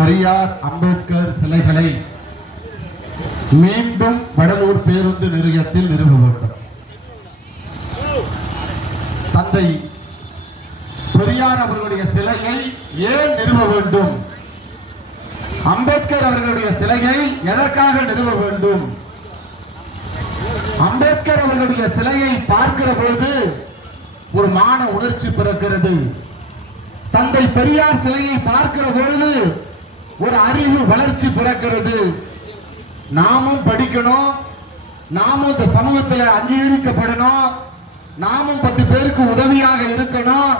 பெரியார் அம்பேத்கர் சிலைகளை மீண்டும் வடலூர் பேருந்து நிலையத்தில் நிறுவ வேண்டும். தந்தை பெரியார் அவர்களுடைய சிலையை ஏன் நிறுவ வேண்டும்? அம்பேத்கர் அவர்களுடைய சிலையை எதற்காக நிறுவ வேண்டும்? அம்பேத்கர் அவர்களுடைய சிலையை பார்க்கிற போது ஒரு மான உணர்ச்சி பிறக்கிறது. தந்தை பெரியார் சிலையை பார்க்கிற பொழுது ஒரு அறிவு வளர்ச்சி பிறக்கிறது. நாமும் படிக்கணும், நாமும் இந்த சமூகத்தில் அங்கீகரிக்கப்படணும், நாமும் 10 பேருக்கு உதவியாக இருக்கணும்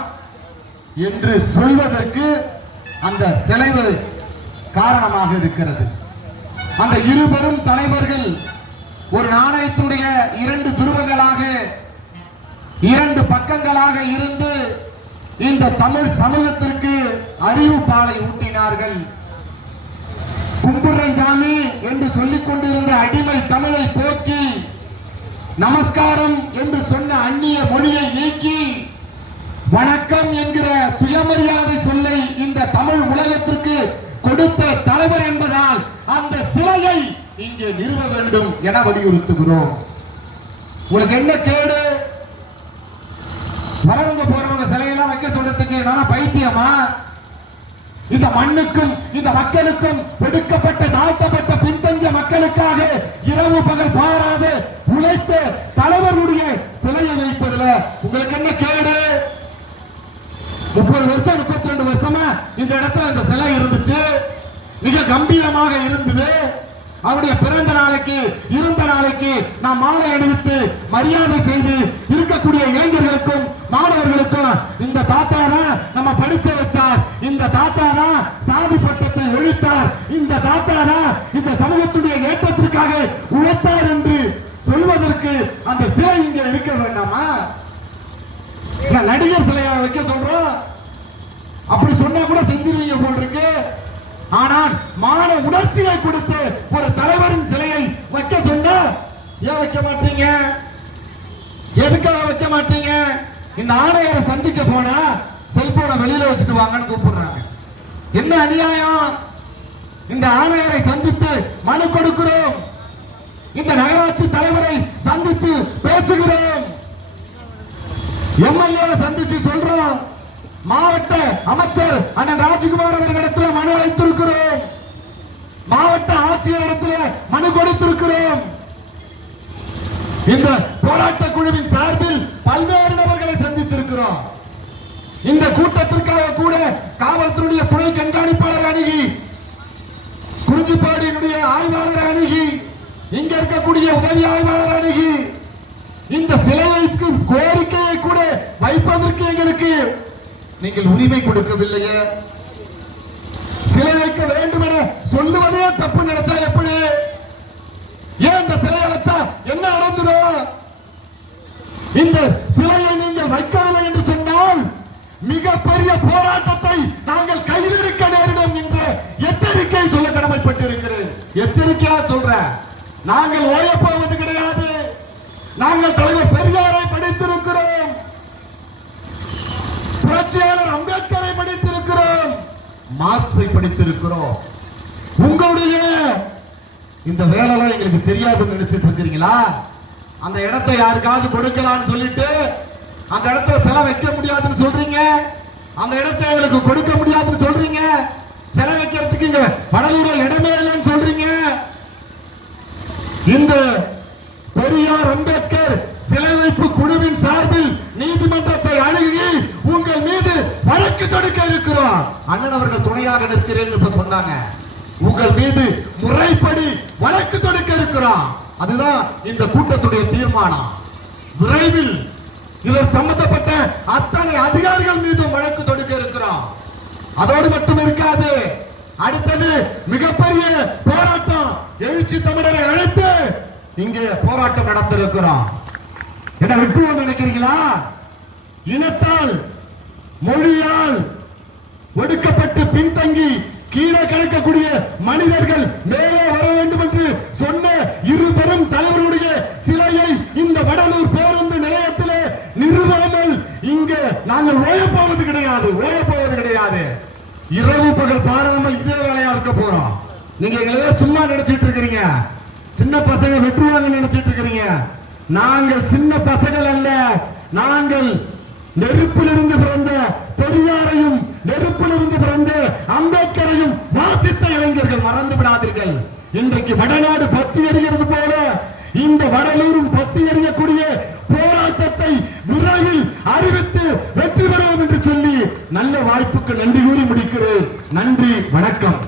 என்று சொல்வதற்கு அந்த சிலை காரணமாக இருக்கிறது. அந்த இருபெரும் தலைவர்கள் ஒரு நாணயத்துடைய 2 துருவங்களாக 2 பக்கங்களாக இருந்து இந்த தமிழ் சமூகத்திற்கு அறிவு பாலை ஊட்டினார்கள். கும்புரஞ்சாமி என்று சொல்லிக் கொண்டிருந்த அடிமை தமிழை போக்கி நமஸ்காரம் என்று சொன்ன அந்நிய மொழியை நீக்கி வணக்கம் என்கிற சுயமரியாதை சொல்லை இந்த தமிழ் உலகத்திற்கு கொடுத்த தலைவர் என்பதால் அந்த சிலையை இங்கே நிறுவ வேண்டும் என வலியுறுத்துகிறோம். உங்களுக்கு என்ன கேடு? வரவங்க போறவங்க சிலையெல்லாம் வைக்க சொல்றதுக்கு நானா பைத்தியமா? இந்த மண்ணுக்கும் இந்த மக்களுக்கும் ஒடுக்கப்பட்ட தாழ்த்தப்பட்ட பின்தங்கிய மக்களுக்காக இரவு பகல் பாராது உழைத்த தலைவர்களுடைய சிலையை வைப்பதில் உங்களுக்கு என்ன கேடு? 30 வருஷம் 32 வருஷமா இந்த இடத்துல இந்த சிலை இருந்துச்சு, மிக கம்பீரமாக இருந்தது. அவருடைய பிறந்த நாளைக்கு இருந்த நாளைக்கு நாம் மாலை அணிவித்து மரியாதை செய்து இருக்கக்கூடிய இளைஞர்களுக்கும் மாணவர்களுக்கும் இந்த தாத்தானா நம்ம படிச்ச வச்சார், இந்த தாத்தானா சாதி பட்டத்தை ஒழித்தார், இந்த தாத்தானா இந்த சமூகத்துடைய ஏற்றத்திற்காக உழைத்தார் என்று சொல்வதற்கு அந்த சிலை இங்கே இருக்க வேண்டாமா? நடிகர் சிலையா வைக்க சொல்றோம், அப்படி சொன்னா கூட செஞ்சிருவீங்க போல் இருக்கு. ஆனால் மான உணர்ச்சியை கொடுத்து ஒரு தலைவரின் சிலையை வைக்க சொன்னா ஏன் வைக்க மாட்டீங்க? எதுக்காக வைக்க மாட்டீங்க? இந்த ஆணையரை சந்திக்க போனா செல்போனை வெளியில வச்சுட்டு வாங்கன்னு கூப்பிடுறாங்க. என்ன அநியாயம்? இந்த ஆணையரை சந்தித்து மனு கொடுக்கிறோம், இந்த நகராட்சி தலைவரை சந்தித்து பேசுகிறோம், எம்எல்ஏவை சந்திச்சு சொல்றோம், மாவட்ட அமைச்சர் அண்ணன் ராஜ்குமார் அவர்களிடத்தில் மனு அளித்திருக்கிறோம், மாவட்ட ஆட்சியரிடத்தில் மனு கொடுத்திருக்கிறோம். இந்த போராட்ட குழுவின் சார்பில் பல்வேறு நபர்களை சந்தித்திருக்கிறோம். இந்த கூட்டத்திற்காக கூட காவல்துறையுடைய துணை கண்காணிப்பாளர் அணுகி, குறிஞ்சிப்பாடியினுடைய ஆய்வாளர் அணுகி, இங்க இருக்கக்கூடிய உதவி ஆய்வாளர் அணுகி, இந்த சிலை வைக்கும் கோரிக்கையை கூட வைப்பதற்கு எங்களுக்கு நீங்கள் உரிமை கொடுக்கவில்லையே. சிலை வைக்க வேண்டும் என சொல்லுவதே தப்பு நினைச்சா எப்படி? ஏன் இந்த சிலையை வச்சா என்ன நடந்துடும்? இந்த சிலையை நீங்கள் வைக்கவில்லை என்று சொன்னால் மிகப்பெரிய போராட்டத்தை நாங்கள் கையில் இருக்க நேரிடும் என்ற எச்சரிக்கை சொல்ல கடமைப்பட்டிருக்கிறேன். எச்சரிக்கையா சொல்றேன், நாங்கள் ஓயப் போவது கிடையாது. நாங்கள் தலைவர் பெரியாரை படித்திருக்கிறோம், புரட்சியாளர் அம்பேத்கரை படித்திருக்கிறோம், மார்க்ஸை படித்திருக்கிறோம். உங்களுடைய இந்த வேலைலாம் எங்களுக்கு தெரியாதுன்னு நினைச்சிட்டு இருக்கிறீங்களா? அந்த இடத்தை யாருக்காவது கொடுக்கலாம்னு சொல்லிட்டு அந்த இடத்துல சிலை வைக்க முடியாதுன்னு சொல்றீங்க, அந்த இடத்தை எங்களுக்கு கொடுக்க முடியாதுன்னு சொல்றீங்க, சிலை வைக்கிறதுக்கு இங்க வடலூர்ல இடமே இல்லைன்னு சொல்றீங்க. இந்த பெரியார் அம்பேத்கர் சிலை வைப்பு குழுவின் சார்பில் நீதிமன்றத்தை அணுகி உங்கள் மீது வழக்கு தொடுக்க இருக்கிறோம். அண்ணன் அவர்கள் துணையாக நிற்கிறேன் இப்ப சொன்னாங்க. உங்கள் மீது முறைப்படி வழக்கு தொடுக்க இருக்கிறோம். அதுதான் இந்த கூட்டத்துடைய தீர்மானம். விரைவில் இதில் சம்பந்தப்பட்ட அத்தனை அதிகாரிகள் மீது வழக்கு தொடுக்க இருக்கிறோம். அதோடு மட்டும் இருக்காது, அடுத்தது மிகப்பெரிய போராட்டம், எழுச்சி தமிழரை அழைத்து இங்கே போராட்டம் நடத்த இருக்கிறோம். என்ன விட்டுவோம் நினைக்கிறீங்களா? இனத்தால் மொழியால் ஒடுக்கப்பட்டு பின்தங்கி கீழே கிடக்கக்கூடிய மனிதர்கள் மேலே வர வேண்டும் என்று சொன்ன இருபெரும் தலைவருடைய சிலையை இந்த வடலூர் பேருந்து நிலையத்திலே நிறுவாமல் இங்கே நாங்கள் ஓயப்போவது கிடையாது. இரவு பகல் பாராமல் இதே வேலையால் நீங்க எங்களை சும்மா நினைச்சிட்டு இருக்கிறீங்க, சின்ன பசங்க வெற்றுவாங்க நினைச்சிட்டு இருக்கிறீங்க. நாங்கள் சின்ன பசங்கள் அல்ல, நாங்கள் நெருப்பிலிருந்து பிறந்த பெரியாரையும் நெருப்பிலிருந்து பிறந்த அம்பேத்கரையும் வாசித்த இளைஞர்கள், மறந்து விடாதீர்கள். இன்றைக்கு வடநாடு பத்தி எறிகிறது போல இந்த வடலூரும் பத்தி எறியக்கூடிய போராட்டத்தை விரைவில் அறிவித்து வெற்றி பெறுவோம் என்று சொல்லி நல்ல வாய்ப்புக்கு நன்றி கூறி முடிக்கிறேன். நன்றி, வணக்கம்.